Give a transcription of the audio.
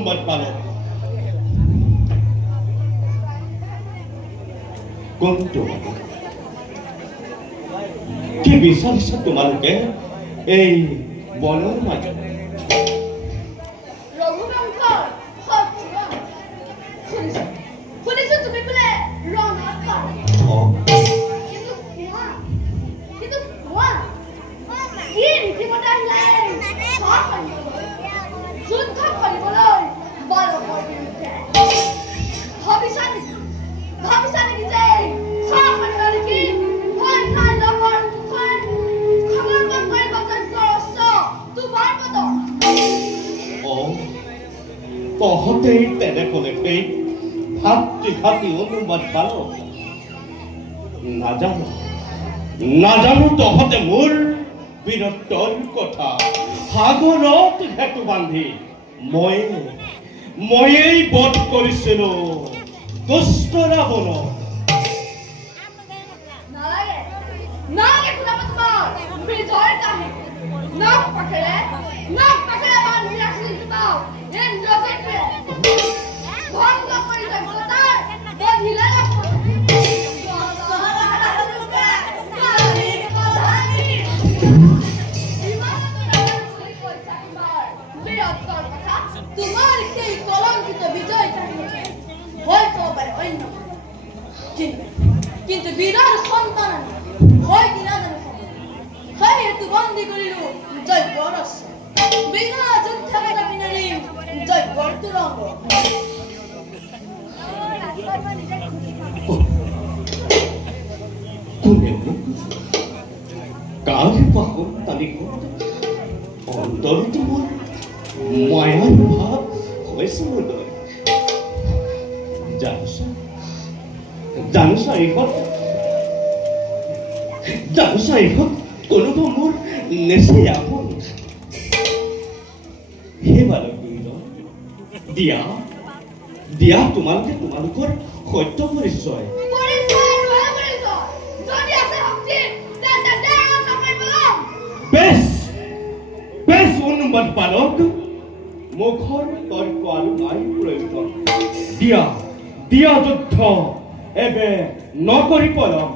অনুবাদ পালক কোনটো কি বিচাৰিছা তোমালোকে এই বনৰ মাজত শুনিছো তুমি বোলে ৰঙা তহঁতেই তেনেকলেই ভাতৃঘাতী অনুবাদ পালক নাজানো তহঁতে মোৰ বীৰত্বৰ কথা সাগৰত হেতু বান্ধি ময়েই বধ কৰিছিলো দুষ্ট ৰাৱণক কিন্তু বীৰৰ সন্তান হয় কি নাজানো সেইটো বন্দী কৰিলো যজ্ঞৰ বিনা যুদ্ধ বিনাৰী যজ্ঞৰ তুৰংগ কালি পাহন তালিক অন্তৰত মোৰ মায়াৰ ভাৱ হৈছে মোৰ দৰে জানোছা এইখন কোনোবা মোৰ নেচে আপোন সেই বালক দিয়া তোমালোকৰ সত্য পৰিচয় বেশ অনুবাদ পালক মুখৰ তৰ্ক আৰু নাই প্ৰয়োজন দিয়া যুদ্ধ এবে নকৰি পলম